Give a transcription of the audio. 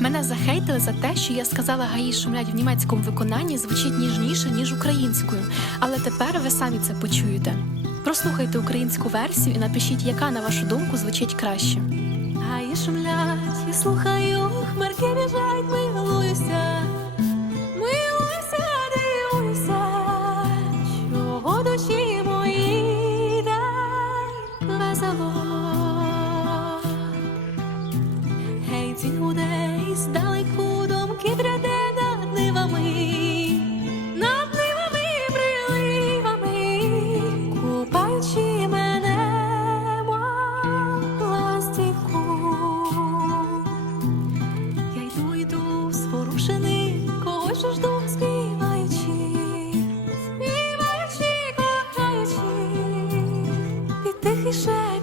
Мене захейтили за те, що я сказала гаї шумлять в німецькому виконанні звучить ніжніше ніж українською. Але тепер ви самі це почуєте. Прослухайте українську версію і напишіть, яка на вашу думку звучить краще. Гаї шумлять і слухаю, хмарки біжать, милуюся, милуюся, дивуюся, чого душі мої так везело. кишень.